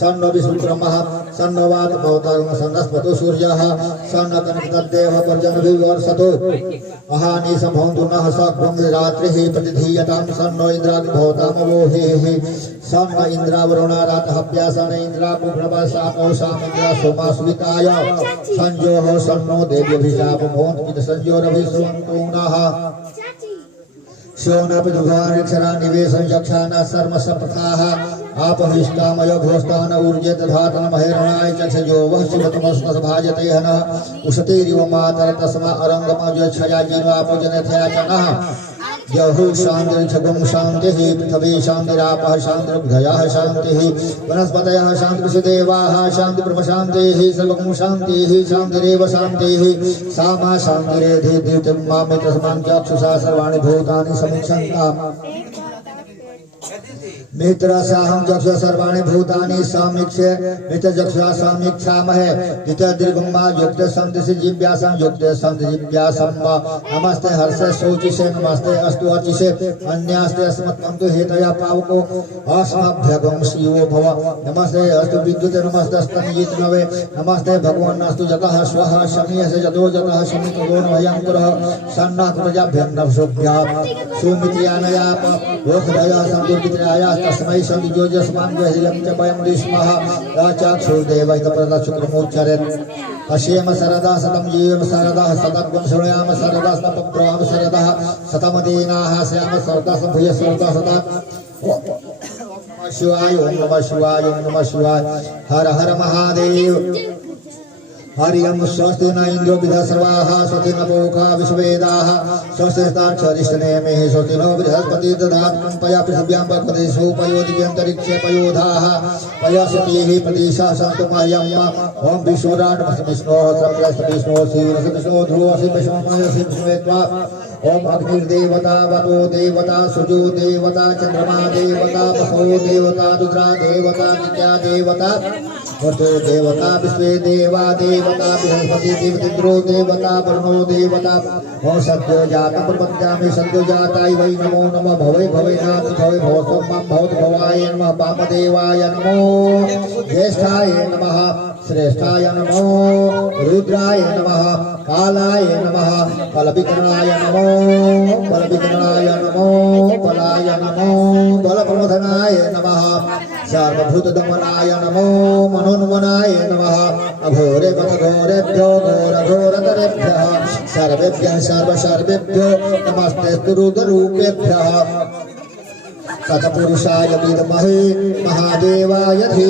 सन्नो विष्णुब्रह्मः सन्नो वातपौतर्म सन्नस्पतु सूर्यः सन्न कनकतद्देव पर्जनभिवर्षतु अहानि सम्भवन्तु नः सख्वं रात्रिः प्रतिधीयतां सन्नो इन्द्राग्निभवतामवोहेः सन्न इन्द्रावरुणा रातहव्या सन इन्द्रापुप्रणवसानो सामिन्द्रा सोमा सुविताय संजोः सन्नो देव्यभिशापमोऽन्वित संजोरभिसुवन्तु नः शोनपिदुभारिक्षरा निवेशं यक्षाना सर्म सपथाः आपहिष्टामय घोष्टान ऊर्जे दधातन महेरणाय चक्षजो वह शिवतमस्मस भाजते हनः उशतीरिव मातर तस्मा अरंगमज छया जीवापजनथया चनः यहु शांति छगुं शांतिः पृथ्वी शांतिरापः शांतिर्बुधयः शांतिः वनस्पतयः शांतिर्षिदेवाः शांतिब्रह्म शांतिः सर्वं शांतिः शांतिरेव शांतिः सामा शांतिरेधि द्युतिं मामे तस्मान् चक्षुषा सर्वाणि भूतानि समीक्षन्ताम् मित्रसाहं चक्षुषा सर्वाणि भूतानि समीक्ष्य मित्रचक्षुषा समीक्षामहे दीर्घमा युक्त संदिशि जिव्यासं युक्त संदिव्यासं नमस्ते हर्षे शोचिषे नमस्ते अस्तु अर्चिषे अन्यास्ते अस्मत्तं तु हेतया पावको अस्मभ्यगं शिवो भव नमस्ते अस्तु विद्युते नमस्ते स्तनयितनवे नमस्ते भगवान् अस्तु जतः स्वः शमीयसे जतो जतः शमितो भयङ्करः सन्नः प्रजाभ्यं नवशुभ्यां सुमित्र्यानयाप वोखदया संदुर्मित्र्याया तस्मै संयोजस्मान् गह्यं च वयं दिस्मः चाक्षुर्देवैकप्रदशुक्रमोच्चरेत् अश्येम सरदा सतं जीवेम सरदा सतत्वं शृणुयाम सरदा सतप्राम सरदा सतमदीनाः स्याम सरदा संभूय सरदा सदा शिवाय ओम नमः शिवाय ओम नमः शिवाय हर हर महादेव हरियम स्वस्ति न इंद्रो विधर्वाः स्वस्ति न पूषा विश्ववेदाः स्वस्ति नक्षत्रिष्टनेमे स्वस्ति नो बृहस्पति दधातु पया पृथिव्यां भगवतेषु पयोदिव्यन्तरिक्षे पयोधाः पयस्पतिः प्रदिशा सन्तु मह्यम् ओम विष्णुराट विष्णोः सर्वस्य विष्णोः शिवस्य विष्णोः ध्रुवस्य विष्णोमयस्य विष्णुत्वा ओम अग्निर्देवता वतो देवता सुजो देवता चंद्रमा देवता वसो देवता रुद्रा देवता विद्या देवता वतो देवता विश्वे देवा देवता बृहस्पति देवतिन्द्रो देवता वर्णो देवता ओम सद्यो जाता प्रपद्यामि सद्यो जाताय वै नमो नमः भवे भवे नाथ भवे भवसं मम भवत भवाय नमः वामदेवाय नमो ज्येष्ठाय नमः श्रेष्ठाय नमो रुद्राय नमः कालाय नमः बलविकरणाय नमो बलविकरणाय नमो बलाय नमो बलप्रमथनाय नमः सर्वभूतदमनाय नमो मनोन्मनाय नमः अघोरे घोरेभ्यो घोरघोरतरेभ्यः सर्वेभ्यः सर्वसर्वेभ्यो नमस्ते रुद्ररूपेभ्यः सतपुरुषाय विद्महे महादेवाय धीमहि